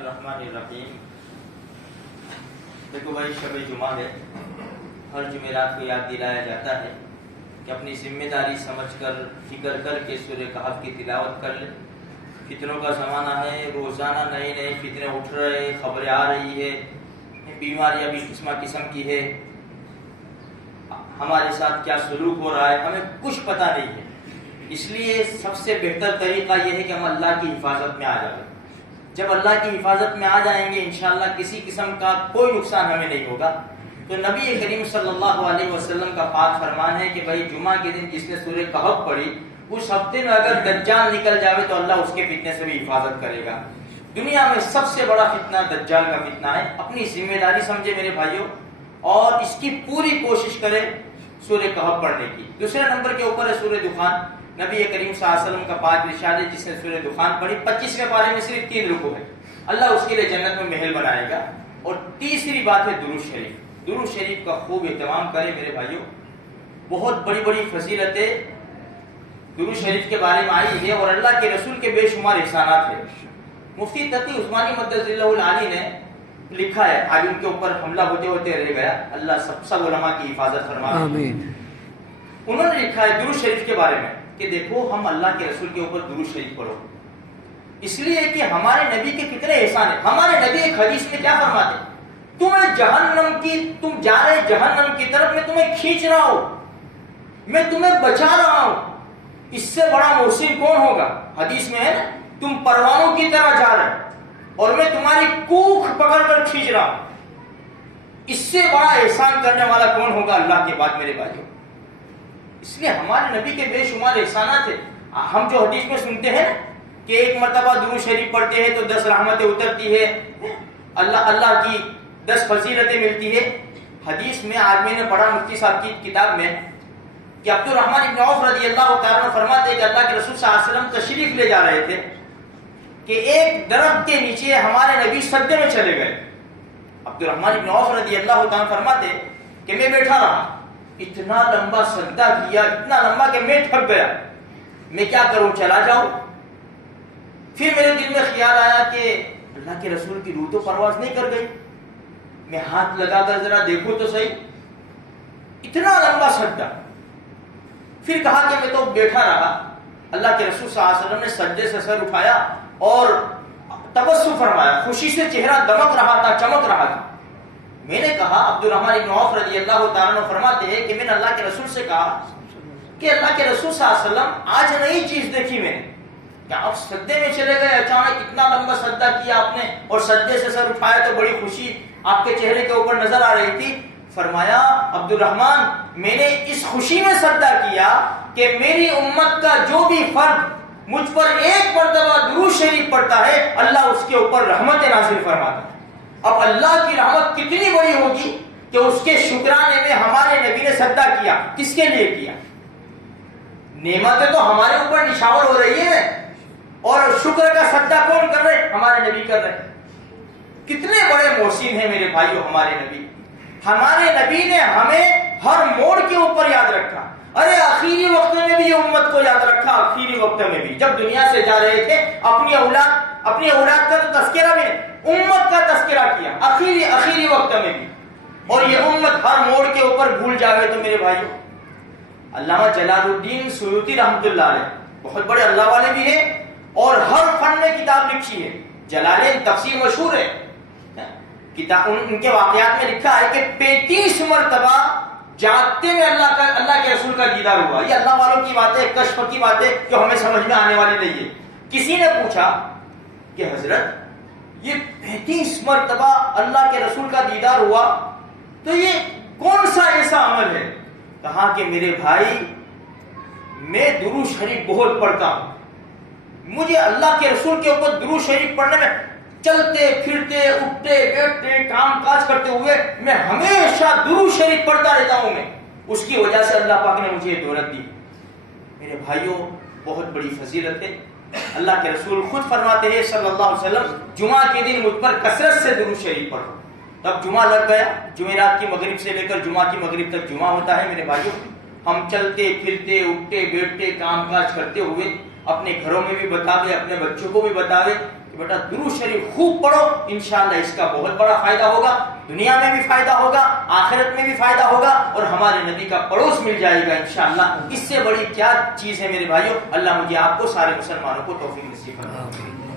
الرحمن الرحیم۔ دیکھو بھائی، شب جمعہ ہے، ہر جمعرات کو یاد دلایا جاتا ہے کہ اپنی ذمہ داری سمجھ کر فکر کر کے سورہ کہف کی تلاوت کر لے۔ فتنوں کا زمانہ ہے، روزانہ نئے نئے فتنے اٹھ رہے، خبریں آ رہی ہے، بیماریاں بھی قسم قسم کی ہے، ہمارے ساتھ کیا سلوک ہو رہا ہے ہمیں کچھ پتہ نہیں ہے۔ اس لیے سب سے بہتر طریقہ یہ ہے کہ ہم اللہ کی حفاظت میں آ جائیں۔ جب اللہ کی حفاظت میں آ جائیں گے انشاءاللہ کسی قسم کا کوئی نقصان ہمیں نہیں ہوگا۔ تو نبی کریم صلی اللہ علیہ وسلم کا پاک فرمان ہے کہ بھائی جمعہ کے دن جس نے سورہ کہف پڑھی اس ہفتے میں اگر دجال نکل جاوے تو اللہ اس کے فتنے سے بھی حفاظت کرے گا۔ دنیا میں سب سے بڑا فتنہ دجال کا فتنہ ہے۔ اپنی ذمہ داری سمجھے میرے بھائیوں اور اس کی پوری کوشش کرے سورہ کہف پڑھنے کی۔ دوسرے نمبر کے اوپر ہے سورہ دخان۔ نبی کریم صلی اللہ علیہ وسلم کا پاک ارشاد ہے جس نے سورہ دخان پڑھی 25ویں پارے میں صرف 3 رکوع ہے، اللہ اس کے لیے جنت میں محل بنائے گا۔ اور تیسری بات ہے درود شریف۔ درود شریف کا خوب اہتمام کریں میرے بھائیوں، بہت بڑی بڑی فضیلتیں درود شریف کے بارے میں آئی ہے اور اللہ کے رسول کے بے شمار احسانات ہیں۔ مفتی تقی عثمانی مدد اللہ العالی نے لکھا ہے، آج ان کے اوپر حملہ ہوتے ہوتے رہ گیا، اللہ سب علماء کی حفاظت فرمائے۔ آمین۔ انہوں نے لکھا ہے درود شریف کے بارے میں کہ دیکھو ہم اللہ کے رسول کے اوپر درود شریف پڑھو، اس لیے کہ ہمارے نبی کے کتنے احسان ہیں۔ ہمارے نبی ایک حدیث میں کیا فرماتے ہیں، تم جا رہے جہنم کی طرف، میں تمہیں کھینچ رہا ہوں، میں تمہیں بچا رہا ہوں، اس سے بڑا محسن کون ہوگا؟ حدیث میں ہے نا، تم پروانوں کی طرح جا رہے اور میں تمہاری کوکھ پکڑ کر کھینچ رہا ہوں، اس سے بڑا احسان کرنے والا کون ہوگا اللہ کے بعد میرے بھائیوں؟ اس لیے ہمارے نبی کے بے شمار احسانات ہیں۔ ہم جو حدیث میں سنتے ہیں کہ ایک مرتبہ درود شریف پڑھتے ہیں تو 10 رحمتیں اترتی ہے، اللہ کی 10 فضیلتیں ملتی ہے۔ حدیث میں آج میں نے پڑھا مفتی صاحب کی کتاب میں کہ عبد الرحمن ابن عوف رضی اللہ تعالیٰ عنہ فرماتے ہیں کہ اللہ کے رسول صلی اللہ علیہ وسلم تشریف لے جا رہے تھے کہ ایک درخت کے نیچے ہمارے نبی سجدے میں چلے گئے۔ عبد الرحمن ابن عوف رضی اللہ تعالیٰ فرماتے کہ میں بیٹھا رہا، اتنا لمبا سجدہ کیا، اتنا لمبا کہ میں تھک گیا، میں کیا کروں، چلا جاؤں؟ پھر میرے دل میں خیال آیا کہ اللہ کے رسول کی روح تو پرواز نہیں کر گئی، میں ہاتھ لگا کر ذرا دیکھوں تو صحیح، اتنا لمبا سجدہ۔ پھر کہا کہ میں تو بیٹھا رہا، اللہ کے رسول صلی اللہ علیہ وسلم نے سجدے سے سر اٹھایا اور تبسم فرمایا، خوشی سے چہرہ دمک رہا تھا، چمک رہا تھا۔ میں نے کہا، عبد الرحمن ابن عوف رضی اللہ تعالیٰ عنہ فرماتے ہیں کہ میں نے اللہ کے رسول سے کہا کہ اللہ کے رسول صلی اللہ علیہ وسلم آج نئی چیز دیکھی میں نے کہ آپ سجدے میں چلے گئے، اچانک اتنا لمبا سجدہ کیا آپ نے اور سجدے سے سر اٹھایا تو بڑی خوشی آپ کے چہرے کے اوپر نظر آ رہی تھی۔ فرمایا عبد الرحمن، میں نے اس خوشی میں سجدہ کیا کہ میری امت کا جو بھی فرد مجھ پر ایک مرتبہ درود شریف پڑھتا ہے اللہ اس کے اوپر رحمت نازل فرماتا ہے۔ اب اللہ کی رحمت کتنی بڑی ہوگی کہ اس کے شکرانے میں ہمارے نبی نے سجدہ کیا۔ کس کے لیے کیا؟ نعمتیں تو ہمارے اوپر نشاور ہو رہی ہے اور شکر کا سجدہ کون کر رہے؟ ہمارے نبی کر رہے۔ کتنے بڑے محسن ہیں میرے بھائیو ہمارے نبی۔ ہمارے نبی نے ہمیں ہر موڑ کے اوپر یاد رکھا۔ ارے آخری وقت میں بھی یہ امت کو یاد رکھا، آخری وقت میں بھی جب دنیا سے جا رہے تھے اپنی اولاد کا تو تذکرہ بھی نہیں، امت کا تذکرہ کیا آخری وقت میں بھی۔ اور یہ امت ہر موڑ کے اوپر بھول جاوے تو میرے بھائیو، علامہ جلال الدین سیوطی رحمۃ اللہ علیہ بہت بڑے اللہ والے بھی ہیں اور ہر فن میں کتاب لکھی ہے، جلالین تفسیر مشہور ہے، ان کے واقعات میں لکھا ہے کہ 35 مرتبہ جاگتے میں اللہ کے رسول کا دیدار ہوا۔ یہ اللہ والوں کی باتیں، کشف کی باتیں جو ہمیں سمجھ میں آنے والی نہیں ہے۔ کسی نے پوچھا کہ حضرت یہ 35 مرتبہ اللہ کے رسول کا دیدار ہوا تو یہ کون سا ایسا عمل ہے؟ کہا کہ میرے بھائی میں درود شریف بہت پڑھتا ہوں، مجھے اللہ کے رسول کے اوپر درود شریف پڑھنے میں چلتے پھرتے اٹھتے بیٹھتے کام کاج کرتے ہوئے میں ہمیشہ درود شریف پڑھتا رہتا ہوں، میں اس کی وجہ سے اللہ پاک نے مجھے یہ دولت دی۔ میرے بھائیوں بہت بڑی فضیلت ہے۔ اللہ کے رسول خود فرماتے ہیں صلی اللہ علیہ وسلم جمعہ کے دن مجھ پر کثرت سے درود شریف پڑھو۔ تب جمعہ لگ گیا، جمعرات کی مغرب سے لے کر جمعہ کی مغرب تک جمعہ ہوتا ہے میرے بھائیوں۔ ہم چلتے پھرتے اٹھتے بیٹھتے کام کاج کرتے ہوئے اپنے گھروں میں بھی بتاوے، اپنے بچوں کو بھی بتاوے کہ بیٹا درود شریف خوب پڑھو، انشاءاللہ اس کا بہت بڑا فائدہ ہوگا، دنیا میں بھی فائدہ ہوگا، آخرت میں بھی فائدہ ہوگا، اور ہمارے نبی کا پڑوس مل جائے گا انشاءاللہ۔ اس سے بڑی کیا چیز ہے میرے بھائیوں؟ اللہ مجھے آپ کو سارے مسلمانوں کو توفیق نصیب فرمائے۔